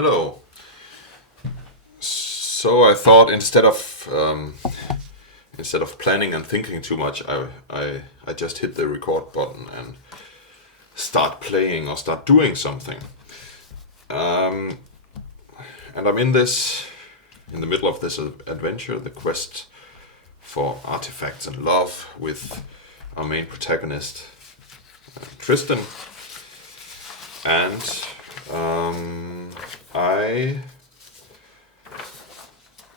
Hello. So I thought instead of planning and thinking too much, I just hit the record button and start playing or start doing something. Um, and I'm in the middle of this adventure, the quest for artifacts and love with our main protagonist, Tristan. And I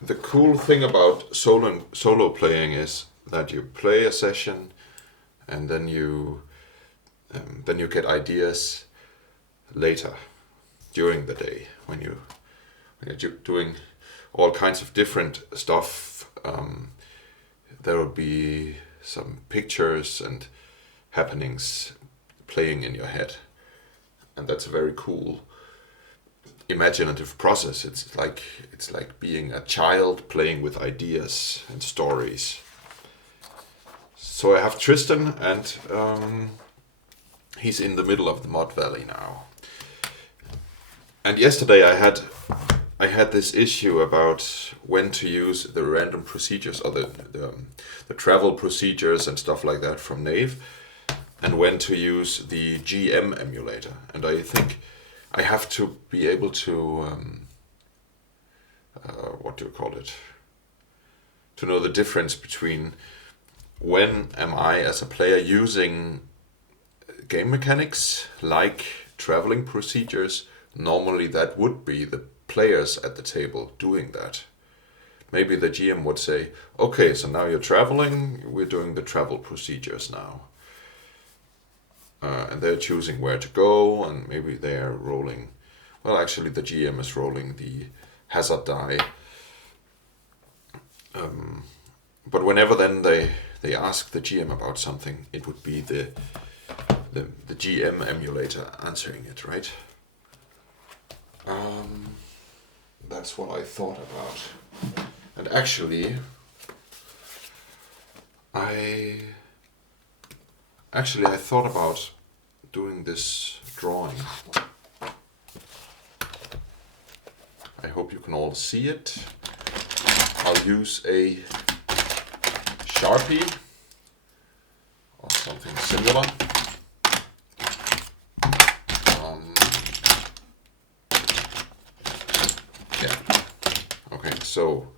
the cool thing about solo playing is that you play a session and then you get ideas later during the day when you're doing all kinds of different stuff. There will be some pictures and happenings playing in your head, and that's a very cool imaginative process. It's like being a child playing with ideas and stories. So I have Tristan, and he's in the middle of the Mud Valley now. And yesterday I had this issue about when to use the random procedures or the travel procedures and stuff like that from Knave, and when to use the GM emulator. And I think I have to be able to what do you call it? To know the difference between when am I as a player using game mechanics like traveling procedures. Normally that would be the players at the table doing that. Maybe the GM would say, okay, so now you're traveling, we're doing the travel procedures now. And they're choosing where to go, and maybe they're rolling. Well, actually, the GM is rolling the hazard die. But whenever then they ask the GM about something, it would be the GM emulator answering it, right? That's what I thought about. And actually, I thought about doing this drawing. I hope you can all see it. I'll use a Sharpie or something similar. Yeah. Okay, so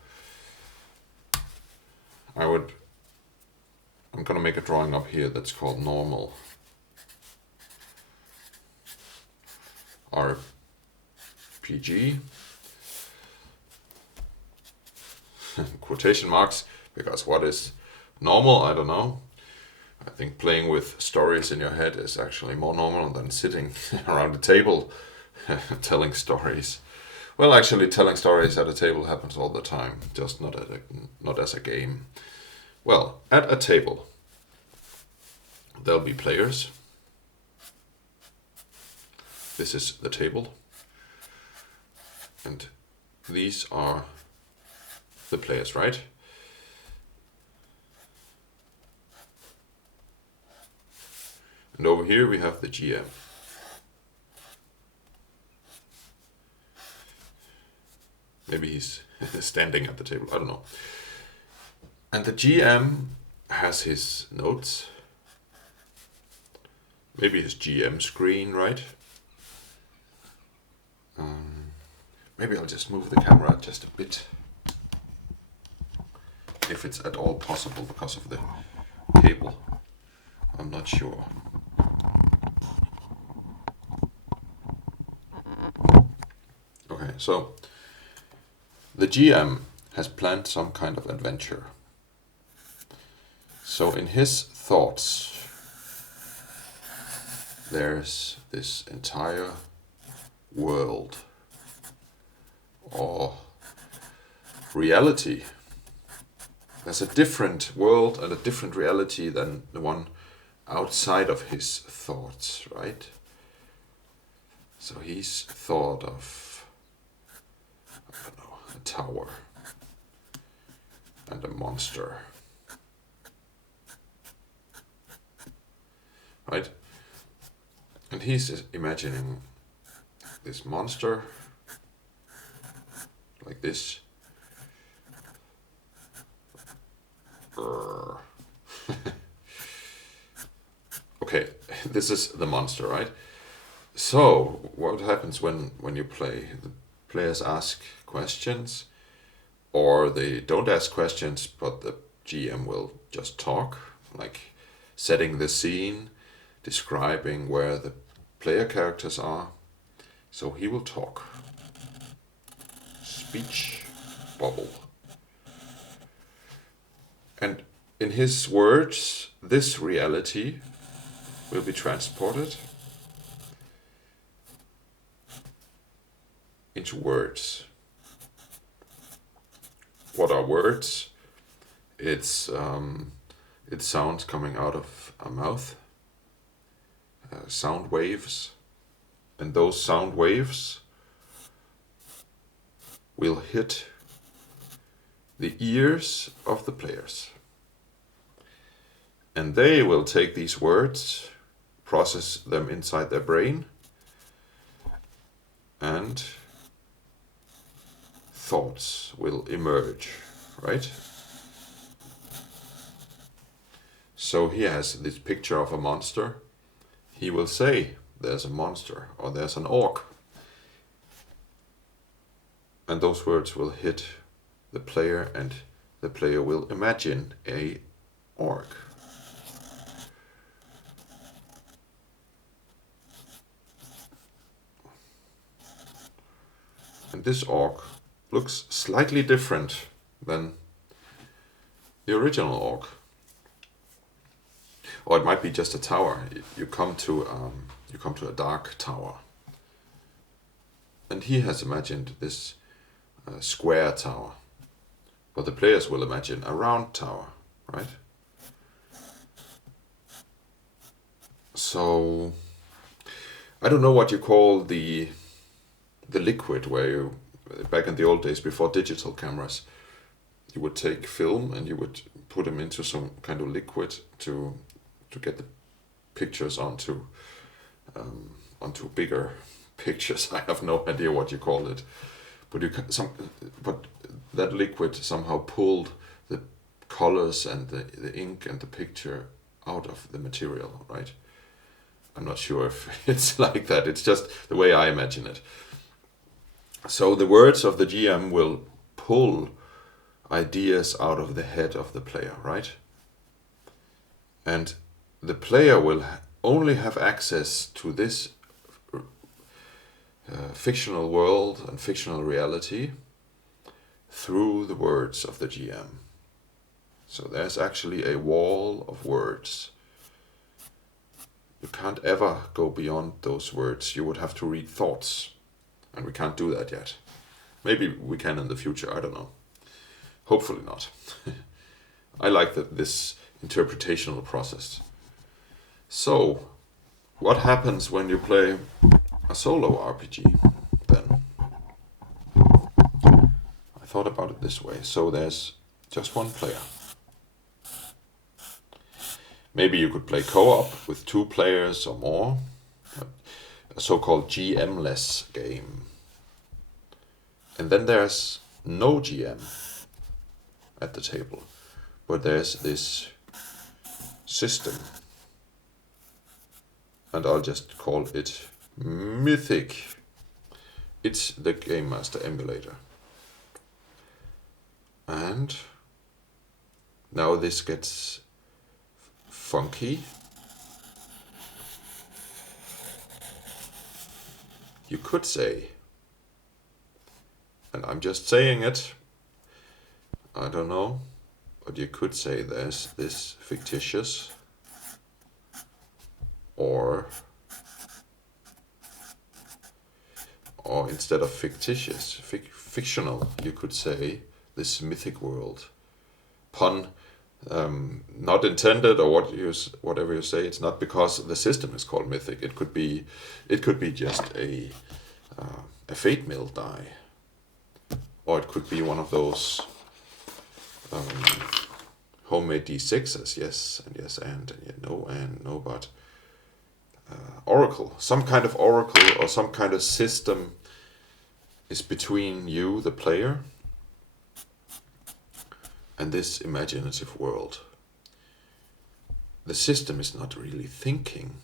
I'm gonna make a drawing up here that's called normal. RPG. Quotation marks, because what is normal? I don't know. I think playing with stories in your head is actually more normal than sitting around a table telling stories. Well, actually, telling stories at a table happens all the time, just not as a game. Well, at a table, there'll be players. This is the table, and these are the players, right? And over here we have the GM. Maybe he's standing at the table, I don't know. And the GM has his notes. Maybe his GM screen, right? Maybe I'll just move the camera just a bit, if it's at all possible because of the cable. I'm not sure. Okay, so the GM has planned some kind of adventure. So in his thoughts, there's this entire world or reality. There's a different world and a different reality than the one outside of his thoughts, right? So he's thought of, I don't know, a tower and a monster, right? And he's imagining this monster like this. Okay, this is the monster, right? So, what happens when you play? The players ask questions, or they don't ask questions, but the GM will just talk, like setting the scene, describing where the player characters are. So he will talk. Speech bubble. And in his words, this reality will be transported into words. What are words? It's sounds coming out of a mouth, sound waves, and those sound waves will hit the ears of the players. And they will take these words, process them inside their brain, and thoughts will emerge, right? So he has this picture of a monster. He will say, there's a monster, or there's an orc. And those words will hit the player, and the player will imagine a orc. And this orc looks slightly different than the original orc. Or it might be just a tower. You come to a dark tower, and he has imagined this square tower, but the players will imagine a round tower, right? So I don't know what you call the liquid where you, back in the old days before digital cameras, you would take film and you would put them into some kind of liquid to get the pictures onto bigger pictures. I have no idea what you call it, but but that liquid somehow pulled the colors and the ink and the picture out of the material, right? I'm not sure if it's like that. It's just the way I imagine it. So the words of the GM will pull ideas out of the head of the player, right? And the player will only have access to this fictional world and fictional reality through the words of the GM. So there's actually a wall of words. You can't ever go beyond those words. You would have to read thoughts. And we can't do that yet. Maybe we can in the future, I don't know. Hopefully not. I like this interpretational process. So, what happens when you play a solo RPG then? I thought about it this way. So there's just one player. Maybe you could play co-op with 2 players or more. A so-called GM-less game. And then there's no GM at the table, but there's this system, and I'll just call it Mythic. It's the Game Master emulator. And now this gets funky. You could say, and I'm just saying it, I don't know, but you could say there's this fictitious, or instead of fictitious, fictional, you could say this mythic world. Pun not intended, or whatever you say. It's not because the system is called Mythic. It could be just a fate mill die, or it could be one of those homemade D6s. Yes and yes and no, but oracle, some kind of oracle or some kind of system is between you, the player, and this imaginative world. The system is not really thinking.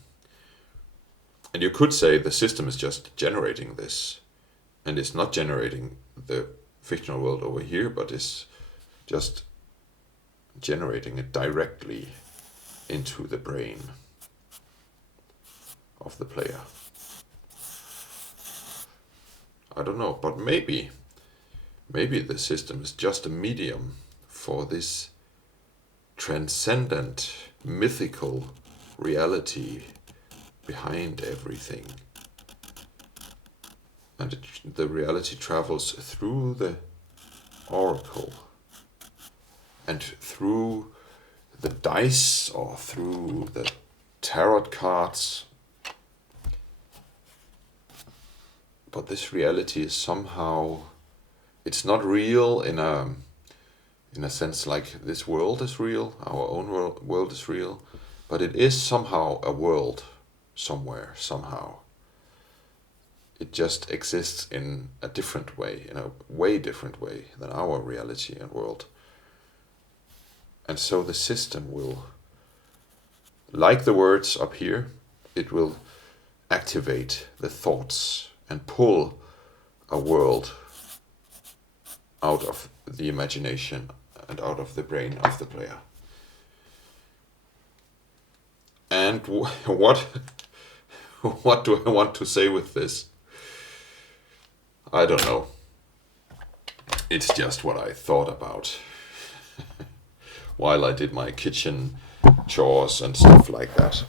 And you could say the system is just generating this, and it's not generating the fictional world over here, but is just generating it directly into the brain of the player. I don't know, but maybe the system is just a medium for this transcendent, mythical reality behind everything. And the reality travels through the oracle and through the dice or through the tarot cards. But this reality is somehow, it's not real in a sense like this world is real, our own world is real, but it is somehow a world somewhere, somehow. It just exists in a different way, in a way different way than our reality and world. And so the system will, like the words up here, it will activate the thoughts and pull a world out of the imagination and out of the brain of the player. And what do I want to say with this? I don't know. It's just what I thought about while I did my kitchen chores and stuff like that.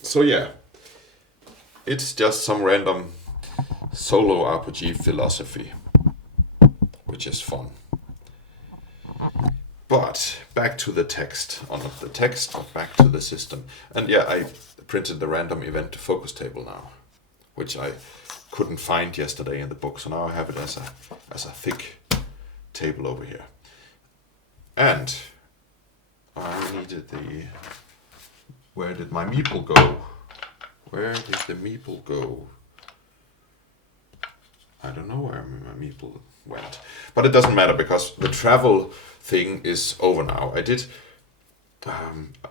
So yeah, it's just some random solo RPG philosophy, which is fun. But back to the text, or not the text, but back to the system. And yeah, I printed the random event focus table now, which I couldn't find yesterday in the book, so now I have it as a thick table over here. And I needed where did my meeple go? Where did the meeple go? I don't know where my meeple went. But it doesn't matter because the travel thing is over now.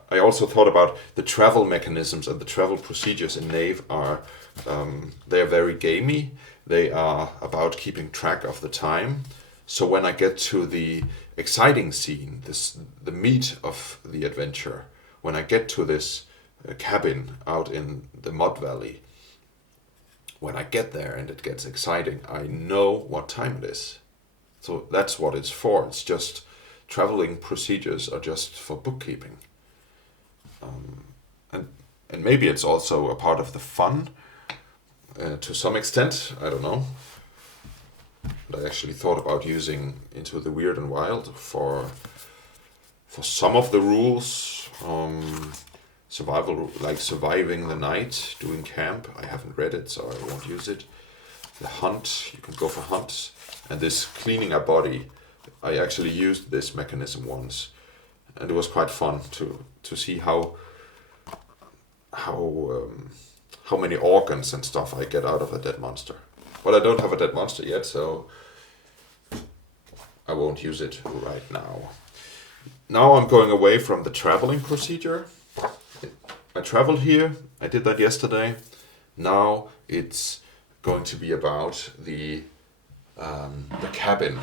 I also thought about the travel mechanisms and the travel procedures in Knave are, they are very gamey. They are about keeping track of the time. So when I get to the exciting scene, the meat of the adventure, when I get to this cabin out in the mud valley, when I get there and it gets exciting, I know what time it is. So that's what it's for. It's just traveling procedures are just for bookkeeping. And maybe it's also a part of the fun to some extent. I don't know. But I actually thought about using Into the Weird and Wild for some of the rules. Survival, like surviving the night, doing camp. I haven't read it, so I won't use it. The hunt, you can go for hunts. And this cleaning a body, I actually used this mechanism once. And it was quite fun to see how many organs and stuff I get out of a dead monster. But I don't have a dead monster yet, so I won't use it right now. Now I'm going away from the traveling procedure. I traveled here, I did that yesterday. Now it's going to be about the cabin.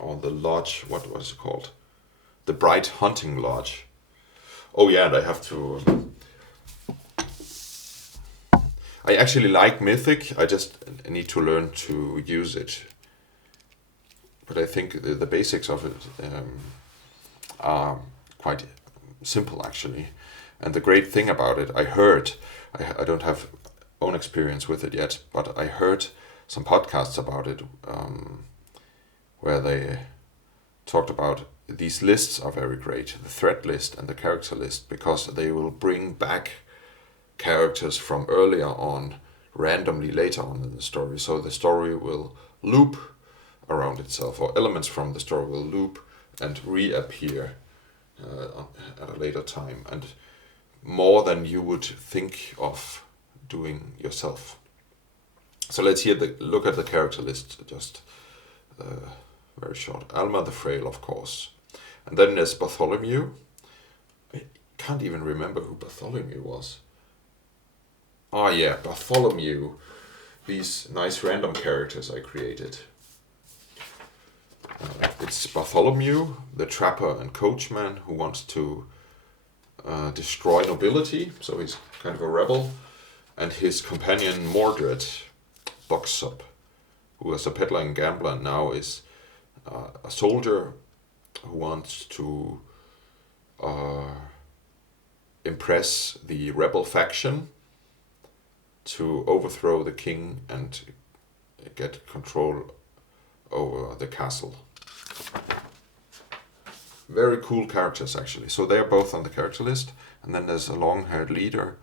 Or the lodge, what was it called? The Bright Hunting Lodge. Oh yeah, and I have to... I actually like Mythic, I just need to learn to use it. But I think the basics of it are quite simple actually. And the great thing about it, I don't have own experience with it yet, but I heard some podcasts about it where they talked about these lists are very great, the threat list and the character list, because they will bring back characters from earlier on randomly later on in the story. So the story will loop around itself, or elements from the story will loop and reappear at a later time, and more than you would think of doing yourself. So let's look at the character list, just very short. Alma the Frail, of course. And then there's Bartholomew. I can't even remember who Bartholomew was. Ah, yeah, Bartholomew. These nice random characters I created. It's Bartholomew, the trapper and coachman who wants to destroy nobility, so he's kind of a rebel. And his companion Mordred, Buxup, who was a peddler and gambler and now is a soldier who wants to impress the rebel faction to overthrow the king and get control over the castle. Very cool characters, actually. So they're both on the character list. And then there's a long-haired leader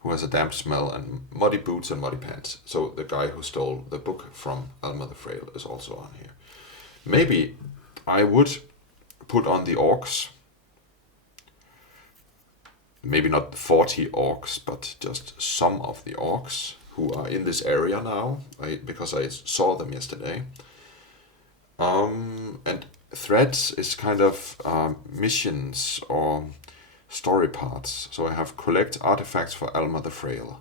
who has a damp smell and muddy boots and muddy pants. So the guy who stole the book from Alma the Frail is also on here. Maybe I would put on the orcs. Maybe not 40 orcs, but just some of the orcs who are in this area now, because I saw them yesterday. And threads is kind of missions or story parts. So I have collect artifacts for Alma the Frail.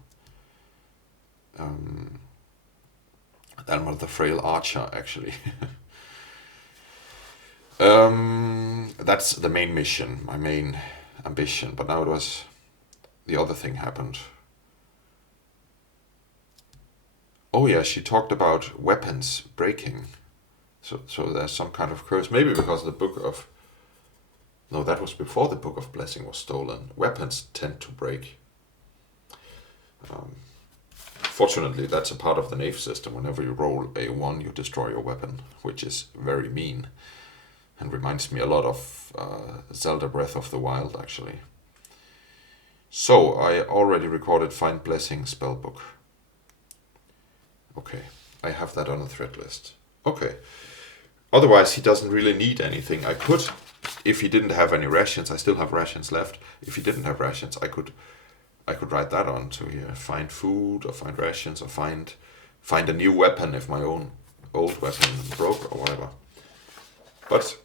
Alma the Frail Archer, actually. That's the main mission, my main ambition. But now the other thing happened. Oh yeah, she talked about weapons breaking. So there's some kind of curse. Maybe because the book of... No, that was before the Book of Blessing was stolen. Weapons tend to break. Fortunately, that's a part of the Knave system. Whenever you roll a 1, you destroy your weapon, which is very mean. And reminds me a lot of Zelda Breath of the Wild, actually. So, I already recorded Find Blessing spellbook. Okay, I have that on the thread list. Okay. Otherwise, he doesn't really need anything. I could, if he didn't have any rations, I still have rations left. If he didn't have rations, I could write that on to here. Find food, or find rations, or find a new weapon if my own old weapon broke, or whatever. But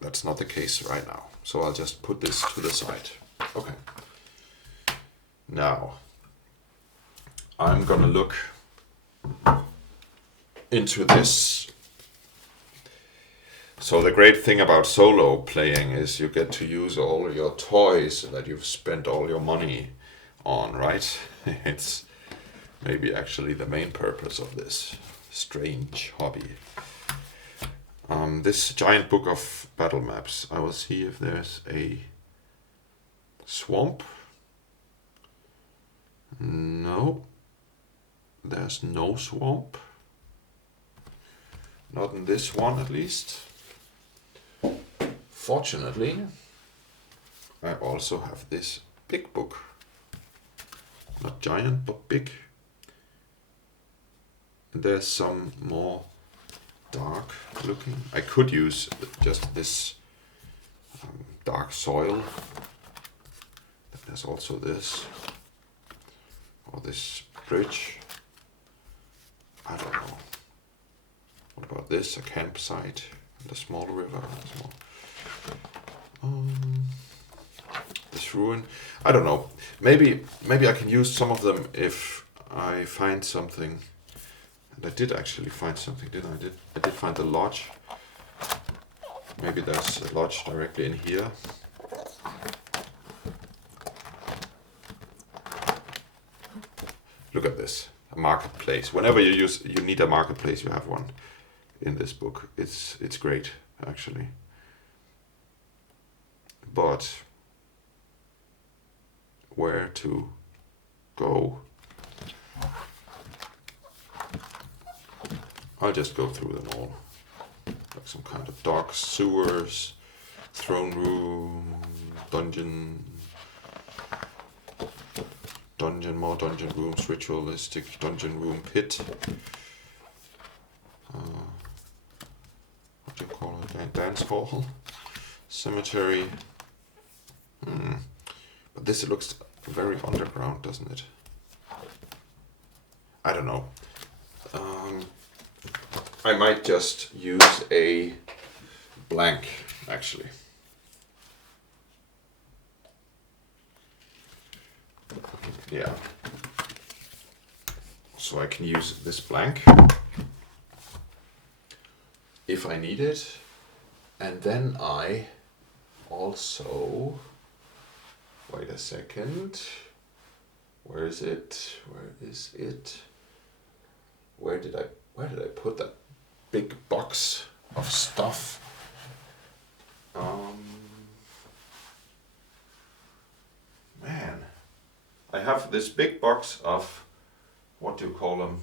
that's not the case right now. So I'll just put this to the side. Okay. Now, I'm gonna look into this. So the great thing about solo playing is you get to use all your toys that you've spent all your money on, right? It's maybe actually the main purpose of this strange hobby. This giant book of battle maps. I will see if there's a swamp. No. There's no swamp. Not in this one, at least. Fortunately, I also have this big book. Not giant, but big. And there's some more dark looking. I could use just this dark soil. There's also this. Or this bridge. I don't know. What about this? A campsite. The small river. This ruin. I don't know. Maybe I can use some of them if I find something. And I did actually find something, didn't I? I did find a lodge. Maybe there's a lodge directly in here. Look at this. A marketplace. Whenever you need a marketplace, you have one in this book. It's great, actually. But where to go? I'll just go through them all. Like some kind of dark sewers, throne room, dungeon, more dungeon rooms, ritualistic dungeon room, pit. What do you call it? Dance hall, cemetery. But this looks very underground, doesn't it? I don't know. I might just use a blank, actually. Yeah. So I can use this blank if I need it. And then I also, wait a second. Where is it? Where is it? Where did I put that big box of stuff? Man, I have this big box of, what do you call them?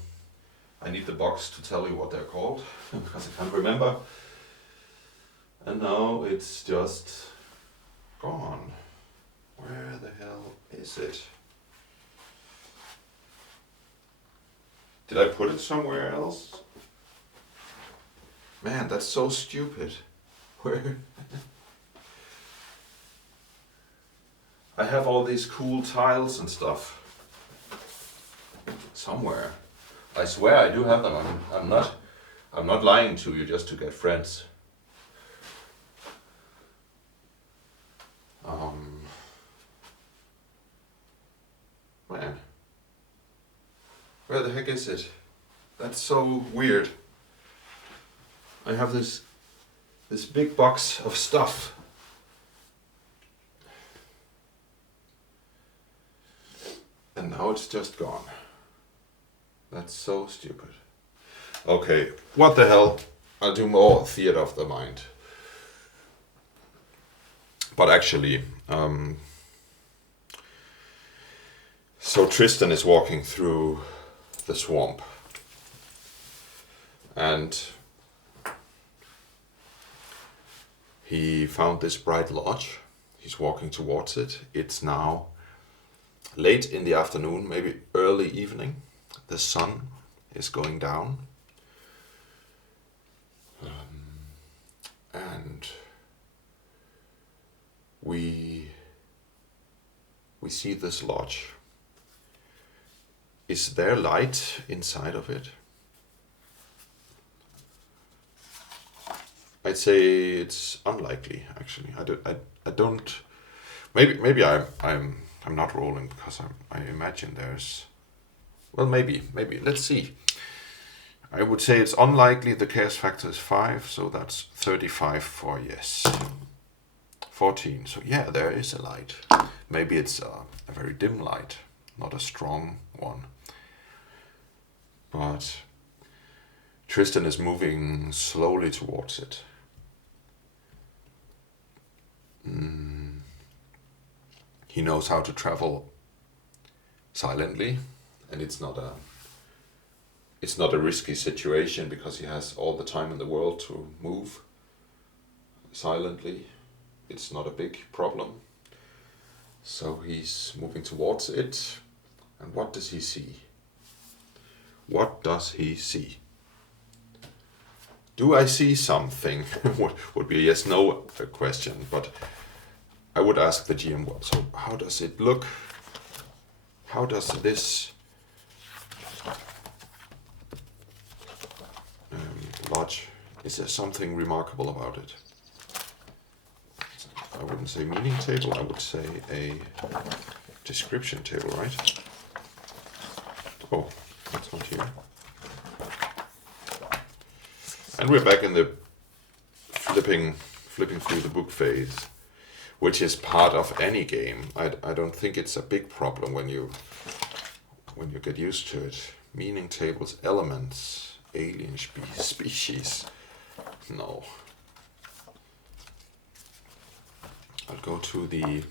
I need the box to tell you what they're called because I can't remember. And now it's just gone. Where the hell is it? Did I put it somewhere else? Man, that's so stupid. Where? I have all these cool tiles and stuff. Somewhere. I swear I do have them. I'm not lying to you just to get friends. Man. Where the heck is it? That's so weird. I have this big box of stuff. And now it's just gone. That's so stupid. Okay, what the hell? I'll do more theater of the mind. But actually, so Tristan is walking through the swamp. And he found this bright lodge. He's walking towards it. It's now late in the afternoon, maybe early evening. The sun is going down. And we see this lodge. Is there light inside of it? I'd say it's unlikely. Actually, I don't. Maybe I'm not rolling because I imagine there's. Well, maybe. Let's see. I would say it's unlikely. The chaos factor is 5, so that's 35 for yes. 14. So yeah, there is a light. Maybe it's a very dim light, not a strong one. But Tristan is moving slowly towards it. He knows how to travel silently, and it's not a risky situation because he has all the time in the world to move silently. It's not a big problem. So he's moving towards it. And what does he see? What does he see? Do I see something? Would be a yes/no question, but I would ask the GM what. So how does it look? How does this lodge? Is there something remarkable about it? I wouldn't say meaning table, I would say a description table, right? Oh, that's not here. And we're back in the flipping through the book phase, which is part of any game. I don't think it's a big problem when you get used to it. Meaning tables, elements, alien species. No. I'll go to the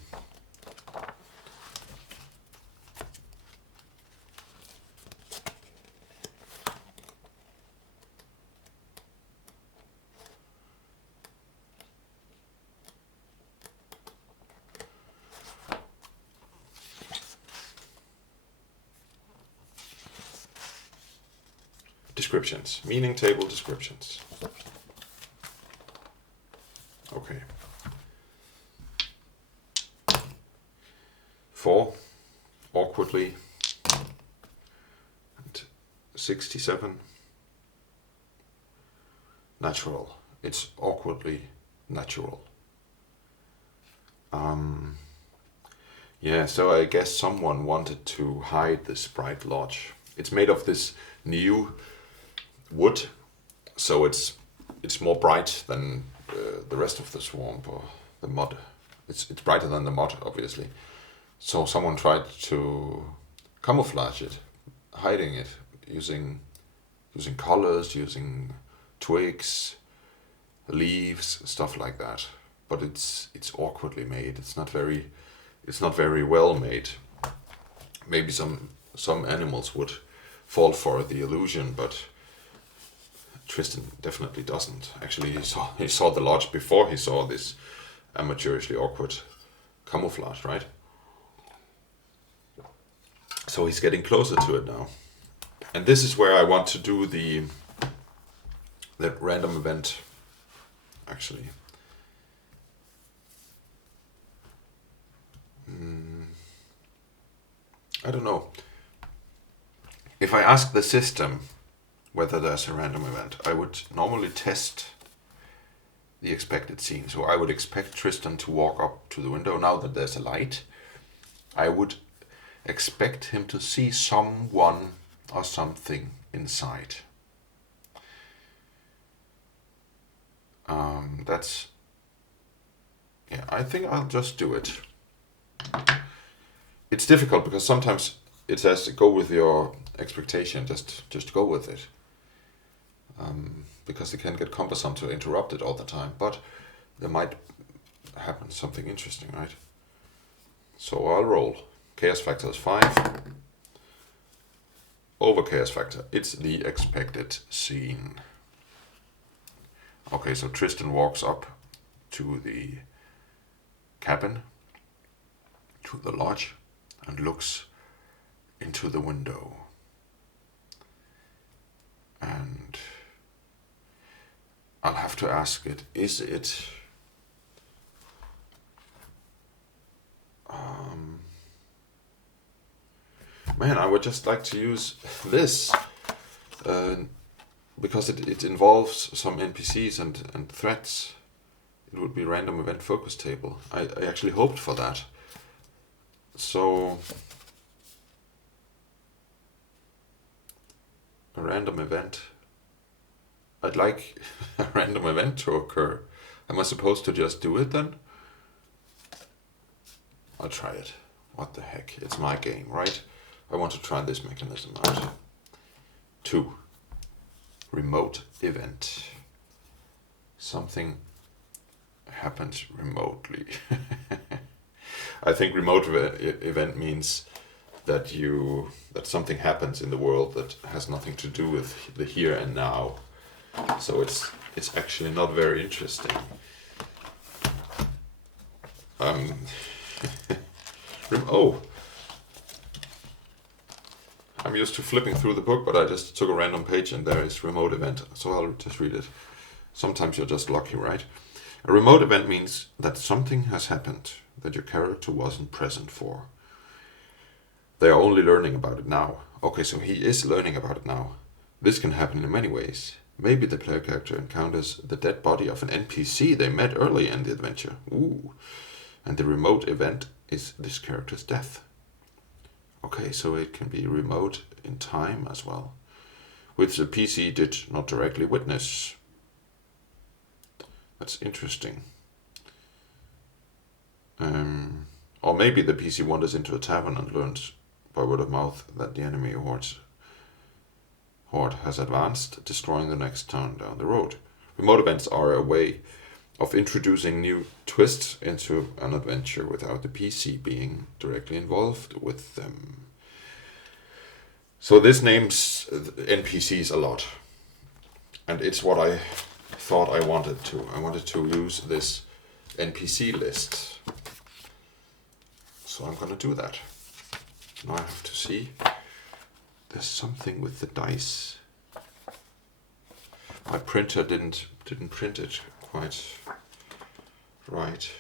descriptions. Meaning table descriptions. Okay. 4, awkwardly. And 67. Natural. It's awkwardly natural. Yeah, so I guess someone wanted to hide this bright lodge. It's made of this new wood, so it's more bright than the rest of the swamp or the mud. It's brighter than the mud, obviously. So someone tried to camouflage it, hiding it using colors, using twigs, leaves, stuff like that. But it's awkwardly made. It's not very well made. Maybe some animals would fall for the illusion, but Tristan definitely doesn't. Actually, he saw the lodge before he saw this amateurishly awkward camouflage, right? So he's getting closer to it now. And this is where I want to do that random event, actually. I don't know. If I ask the system whether there's a random event, I would normally test the expected scene. So I would expect Tristan to walk up to the window now that there's a light. I would expect him to see someone or something inside. I think I'll just do it. It's difficult because sometimes it says go with your expectation, just go with it. Because it can get cumbersome to interrupt it all the time, but there might happen something interesting, right? So I'll roll. Chaos factor is 5. Over chaos factor, it's the expected scene. Okay, so Tristan walks up to the cabin, to the lodge, and looks into the window. And I'll have to ask it, is it man, I would just like to use this because it involves some NPCs and threats. It would be random event focus table. I actually hoped for that. So a random event. I'd like a random event to occur. Am I supposed to just do it then? I'll try it. What the heck? It's my game, right? I want to try this mechanism out. 2. Remote event. Something happens remotely. I think remote event means that something happens in the world that has nothing to do with the here and now. So it's actually not very interesting. I'm used to flipping through the book, but I just took a random page and there is remote event, so I'll just read it. Sometimes you're just lucky, right? A remote event means that something has happened that your character wasn't present for. They are only learning about it now. Okay, so he is learning about it now. This can happen in many ways. Maybe the player character encounters the dead body of an NPC they met early in the adventure. Ooh. And the remote event is this character's death. Okay, so it can be remote in time as well, which the PC did not directly witness. That's interesting. Or maybe the PC wanders into a tavern and learns by word of mouth that the enemy horde has advanced, destroying the next town down the road. Remote events are a way of introducing new twists into an adventure without the PC being directly involved with them. So this names NPCs a lot. And it's what I thought I wanted to. I wanted to use this NPC list. So I'm going to do that. Now I have to see. There's something with the dice. My printer didn't print it quite right.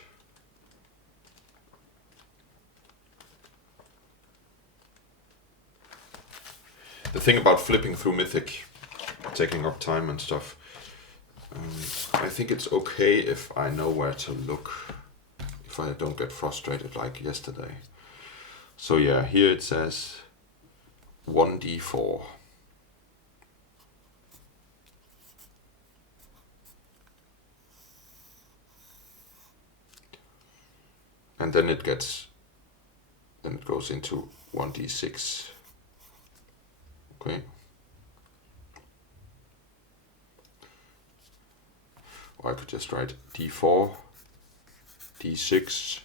the thing about flipping through Mythic, taking up time and stuff, I think it's okay if I know where to look, if I don't get frustrated like yesterday. So yeah, here it says 1d4. And then it goes into 1d6. Okay. Or I could just write d4, d6,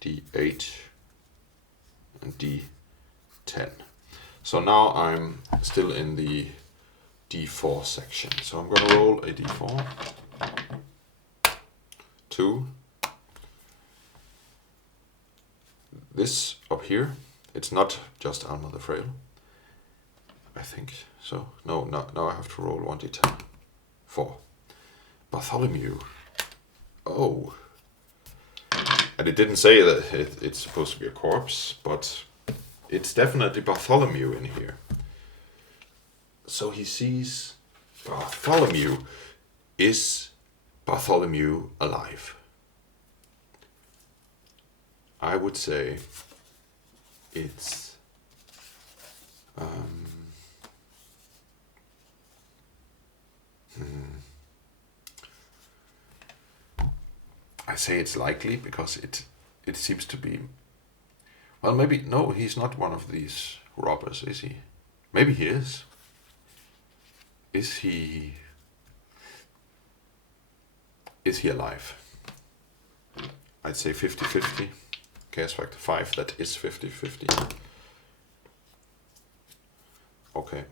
d8, and d10. So now I'm still in the d4 section. So I'm going to roll a d4. 2. This up here, it's not just Alma the Frail, I think. So no, now I have to roll 1d10. 4. Bartholomew. Oh. And it didn't say that it's supposed to be a corpse, but it's definitely Bartholomew in here. So he sees Bartholomew. Is Bartholomew alive? I would say it's I say it's likely because it seems to be, well, maybe, no, he's not one of these robbers, is he? Maybe he is. Is he alive? I'd say 50-50. Chaos factor 5, that is 50-50. Okay.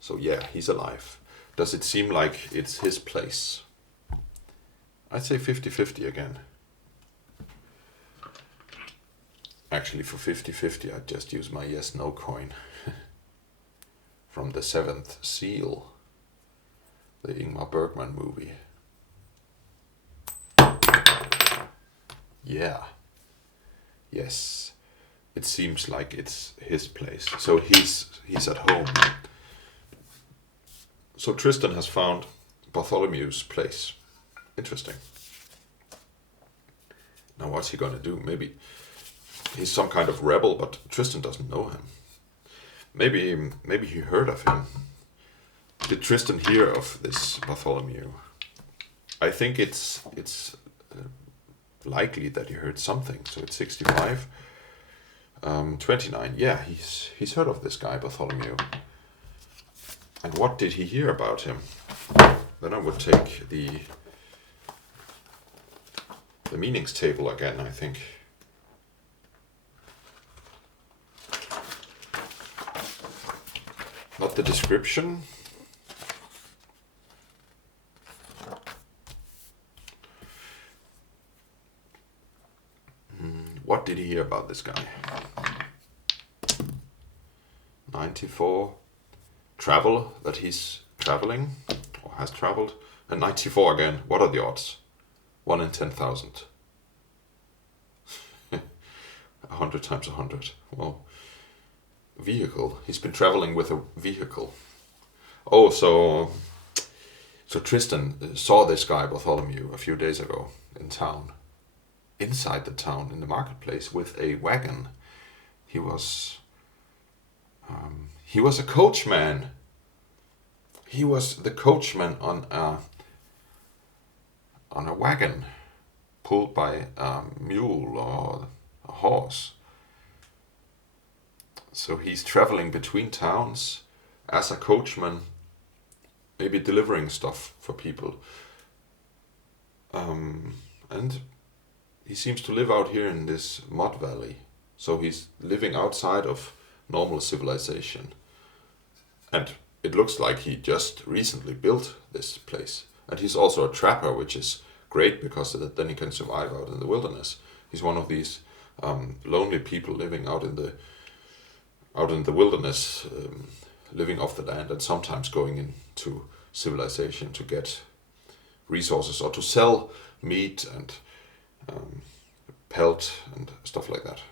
So yeah, he's alive. Does it seem like it's his place? I'd say 50-50 again. Actually, for 50-50, I'd just use my yes-no coin. From the 7th Seal, the Ingmar Bergman movie. Yeah. Yes. It seems like it's his place. So he's at home. So Tristan has found Bartholomew's place. Interesting. Now what's he gonna do? Maybe he's some kind of rebel, but Tristan doesn't know him. Maybe he heard of him. Did Tristan hear of this Bartholomew? I think it's likely that he heard something. So it's 65. 29. Yeah, he's heard of this guy Bartholomew. And what did he hear about him? Then I would take the meanings table again, I think. Not the description. What did he hear about this guy? 94. Travel, that he's traveling, or has traveled. And 94 again. What are the odds? 1 in 10,000. 100 times 100. Well, vehicle. He's been traveling with a vehicle. Oh, so Tristan saw this guy Bartholomew a few days ago in town. Inside the town, in the marketplace, with a wagon. He was a coachman. He was the coachman on a wagon pulled by a mule or a horse. So he's traveling between towns as a coachman, maybe delivering stuff for people. And he seems to live out here in this mud valley. So he's living outside of normal civilization. And it looks like he just recently built this place. And he's also a trapper, which is great because then he can survive out in the wilderness. He's one of these lonely people living out in the wilderness, living off the land and sometimes going into civilization to get resources or to sell meat and pelt and stuff like that.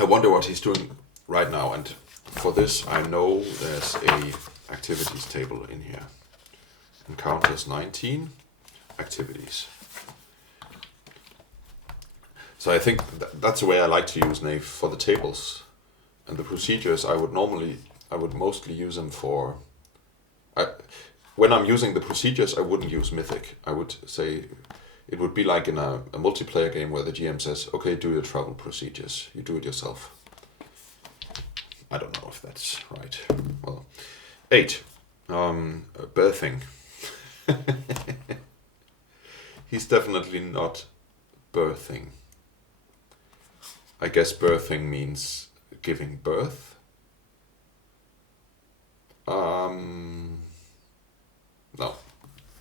I wonder what he's doing right now, and for this I know there's a activities table in here. Encounters 19, activities. So I think that's the way I like to use Knave for the tables. And the procedures I would mostly use them for... when I'm using the procedures, I wouldn't use Mythic. I would say it would be like in a multiplayer game where the GM says, okay, do your travel procedures. You do it yourself. I don't know if that's right. Well, 8. Birthing. He's definitely not birthing. I guess birthing means giving birth. No,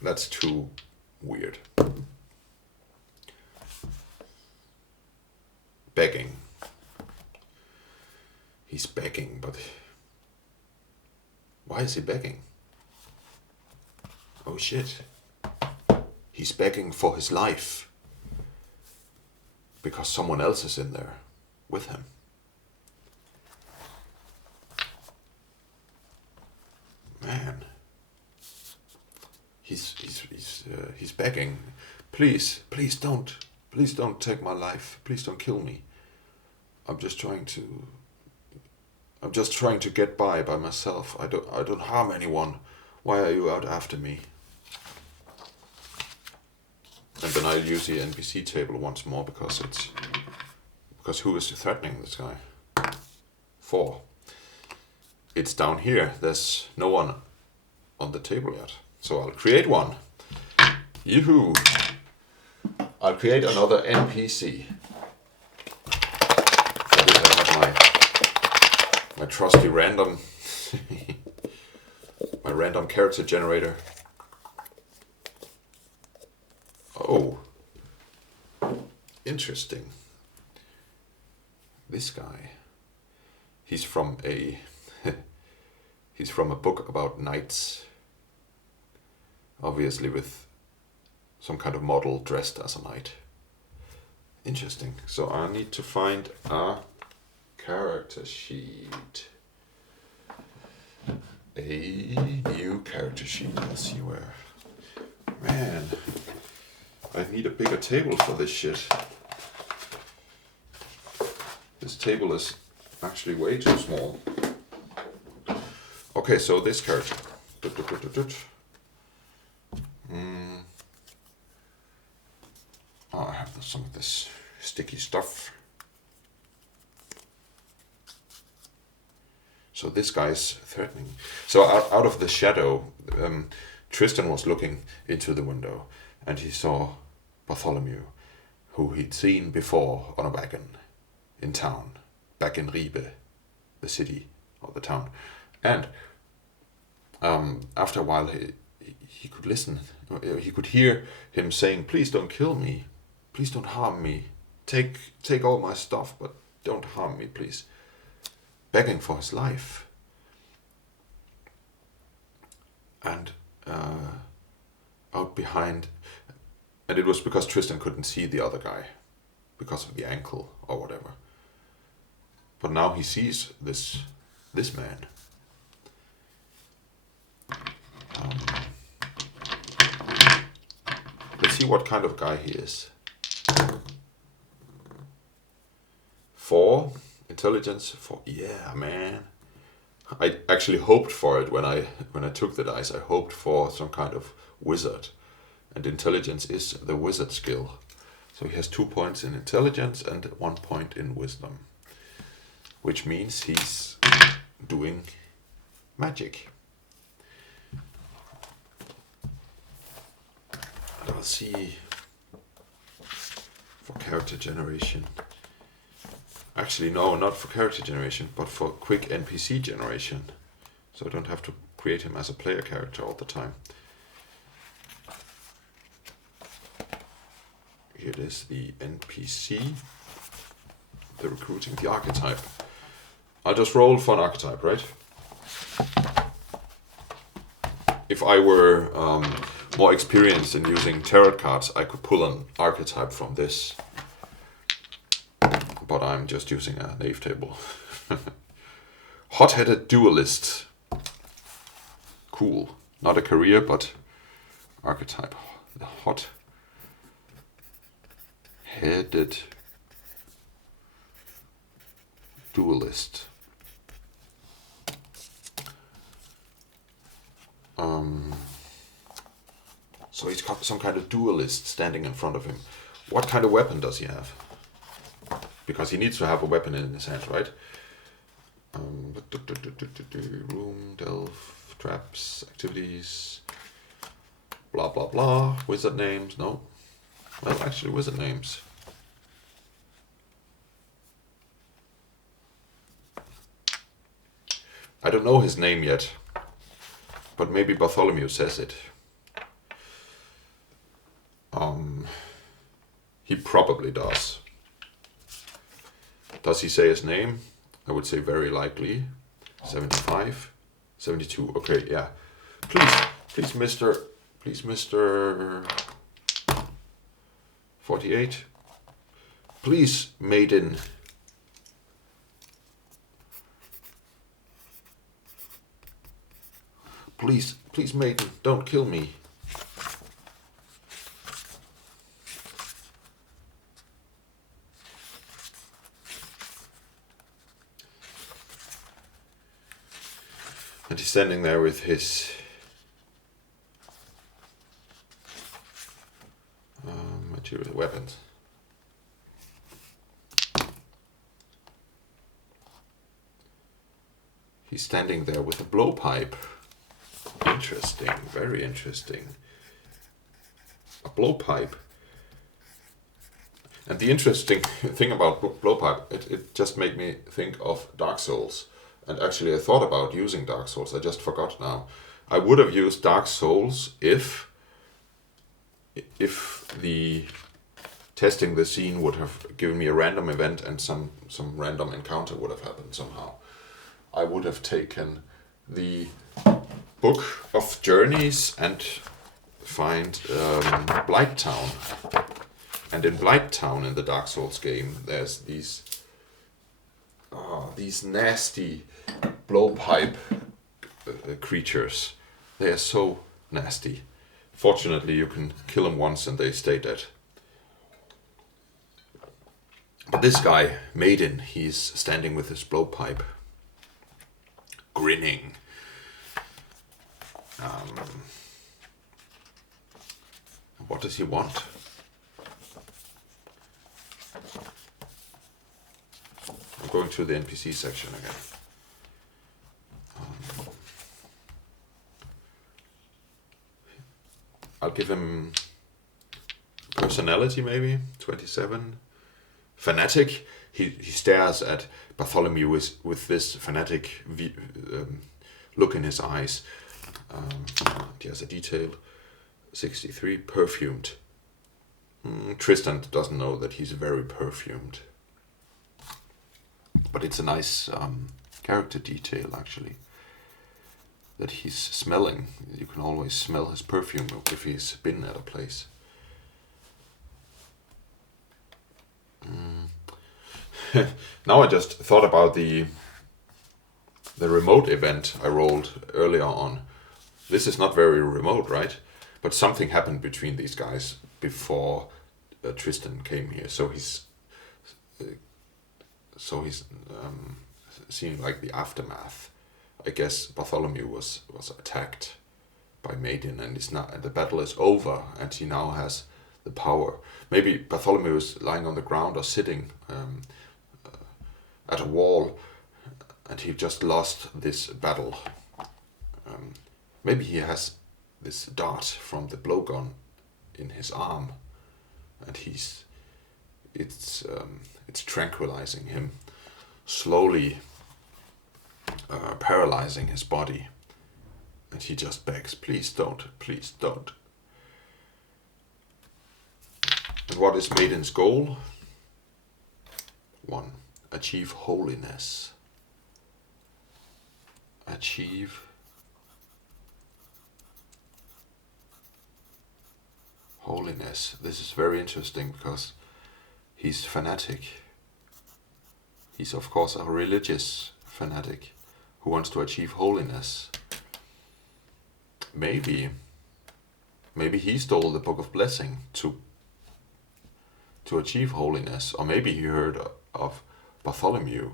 that's too weird. Begging. He's begging, but why is he begging? Oh shit. He's begging for his life because someone else is in there with him. Man. He's begging. Please don't take my life. Please don't kill me. I'm just trying to get by myself. I don't harm anyone. Why are you out after me? And then I'll use the NPC table once more because who is threatening this guy? 4. It's down here. There's no one on the table yet. So I'll create one. Yoo-hoo! I'll create another NPC. For this I have my trusty random my random character generator. Oh, interesting. This guy, he's from a book about knights, obviously with some kind of model dressed as a knight. Interesting. So I need to find a character sheet. A new character sheet. Let's see where. Man, I need a bigger table for this shit. This table is actually way too small. Okay, so this character. Oh, I have some of this sticky stuff. So this guy's threatening. So out of the shadow, Tristan was looking into the window and he saw Bartholomew, who he'd seen before on a wagon in town, back in Ribe, the city or the town. And after a while he could listen, he could hear him saying, please don't kill me, please don't harm me, take all my stuff, but don't harm me, please. Begging for his life. And out behind, and it was because Tristan couldn't see the other guy because of the ankle or whatever. But now he sees this man. Let's see what kind of guy he is. 4 intelligence. 4. Yeah, man. I actually hoped for it when I took the dice. I hoped for some kind of wizard, and intelligence is the wizard skill. So he has 2 points in intelligence and 1 point in wisdom, which means he's doing magic. And I'll see for character generation. Actually, no, not for character generation, but for quick NPC generation. So I don't have to create him as a player character all the time. Here it is, the NPC, the recruiting, the archetype. I'll just roll for an archetype, right? If I were more experienced in using tarot cards, I could pull an archetype from this. But I'm just using a Knave table. Hot-headed duelist. Cool. Not a career, but archetype. The hot-headed duelist. So he's got some kind of duelist standing in front of him. What kind of weapon does he have? Because he needs to have a weapon in his hand, right? Room, delve, traps, activities, blah blah blah. Wizard names, no. Well, actually, wizard names. I don't know his name yet, but maybe Bartholomew says it. He probably does. Does he say his name? I would say very likely. 75, 72. Okay, yeah. Please, Mr. 48. Please, maiden. Please, maiden, don't kill me. And he's standing there with his material weapons. He's standing there with a blowpipe. Interesting, very interesting. A blowpipe. And the interesting thing about blowpipe, it just made me think of Dark Souls. And actually I thought about using Dark Souls, I just forgot now. I would have used Dark Souls if the testing the scene would have given me a random event and some random encounter would have happened somehow. I would have taken the Book of Journeys and find Blighttown. And in Blighttown, in the Dark Souls game, there's these nasty blowpipe creatures. They are so nasty. Fortunately, you can kill them once and they stay dead. But this guy, Maiden, he's standing with his blowpipe, grinning. What does he want? I'm going to the NPC section again. I'll give him personality, maybe 27. Fanatic. He stares at Bartholomew with this fanatic look in his eyes. He has a detail. 63. Perfumed. Tristan doesn't know that he's very perfumed. But it's a nice character detail, actually. That he's smelling. You can always smell his perfume if he's been at a place. Now I just thought about the remote event I rolled earlier on. This is not very remote, right? But something happened between these guys before Tristan came here. So he's seeing like the aftermath. I guess Bartholomew was attacked by Maiden, and the battle is over, and he now has the power. Maybe Bartholomew is lying on the ground or sitting at a wall, and he just lost this battle. Maybe he has this dart from the blowgun in his arm, and it's tranquilizing him, slowly paralyzing his body, and he just begs, please don't. And what is Maiden's goal? 1. Achieve holiness. Achieve holiness. This is very interesting because he's fanatic. He's of course a religious fanatic who wants to achieve holiness. Maybe he stole the Book of Blessing to achieve holiness, or maybe he heard of Bartholomew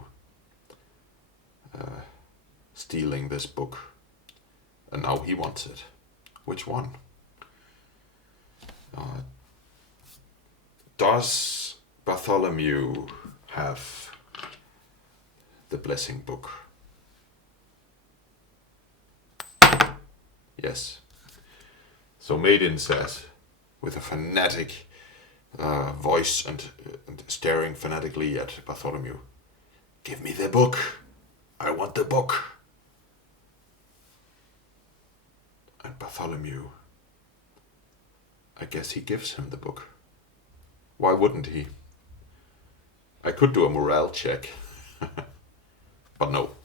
stealing this book, and now he wants it. Which one? Does Bartholomew have the blessing book? Yes. So Maiden says, with a fanatic voice and staring fanatically at Bartholomew, "Give me the book. I want the book." And Bartholomew, I guess he gives him the book. Why wouldn't he? I could do a morale check, but no.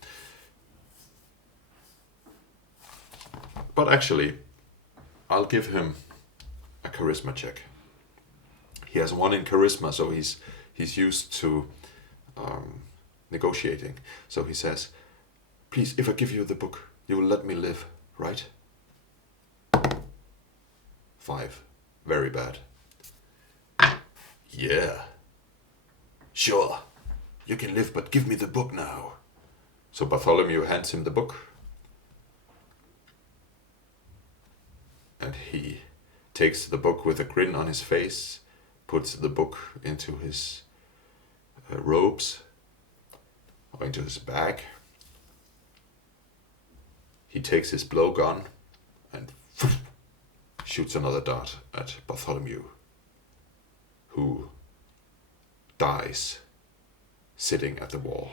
But actually, I'll give him a charisma check. He has 1 in charisma, so he's used to negotiating. So he says, "Please, if I give you the book, you will let me live, right?" 5. Very bad. "Yeah. Sure. You can live, but give me the book now." So Bartholomew hands him the book. And he takes the book with a grin on his face, puts the book into his robes, or into his bag. He takes his blowgun and shoots another dart at Bartholomew, who dies sitting at the wall.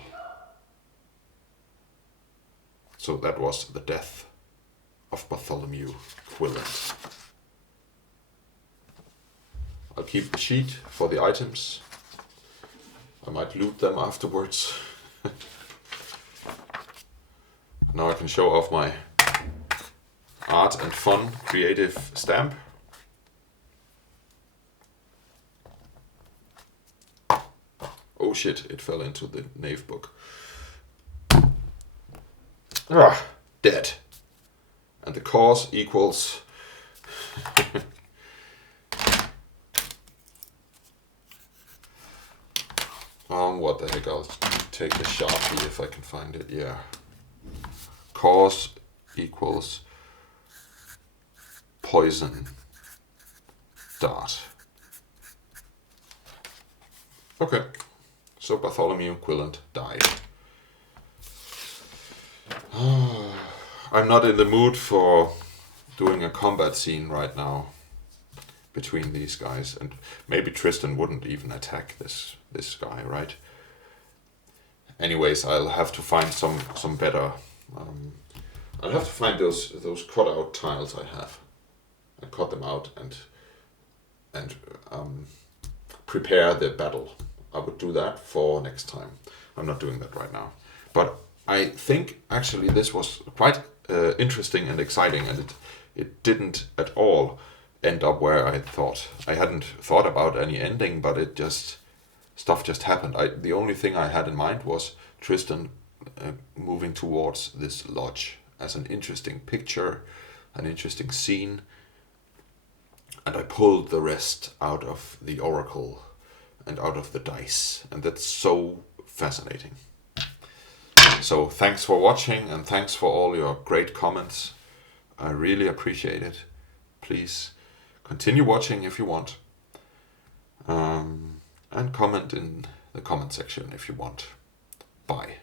So that was the death of Bartholomew Quilland. I'll keep the sheet for the items. I might loot them afterwards. Now I can show off my art and fun creative stamp. Oh shit, it fell into the Knave book. Dead. And the cause equals what the heck, I'll take the Sharpie if I can find it, yeah. Cause equals poison dart. Okay, so Bartholomew Quilland died. I'm not in the mood for doing a combat scene right now between these guys, and maybe Tristan wouldn't even attack this guy, right? Anyways, I'll have to find some better. I'll have to find those cut out tiles I have, and cut them out and prepare the battle. I would do that for next time. I'm not doing that right now, but I think actually this was quite interesting and exciting, and it didn't at all end up where I thought. I hadn't thought about any ending, but stuff just happened. The only thing I had in mind was Tristan moving towards this lodge as an interesting picture, an interesting scene, and I pulled the rest out of the oracle and out of the dice, and that's so fascinating. So thanks for watching, and thanks for all your great comments. I really appreciate it. Please continue watching if you want, and comment in the comment section if you want. Bye.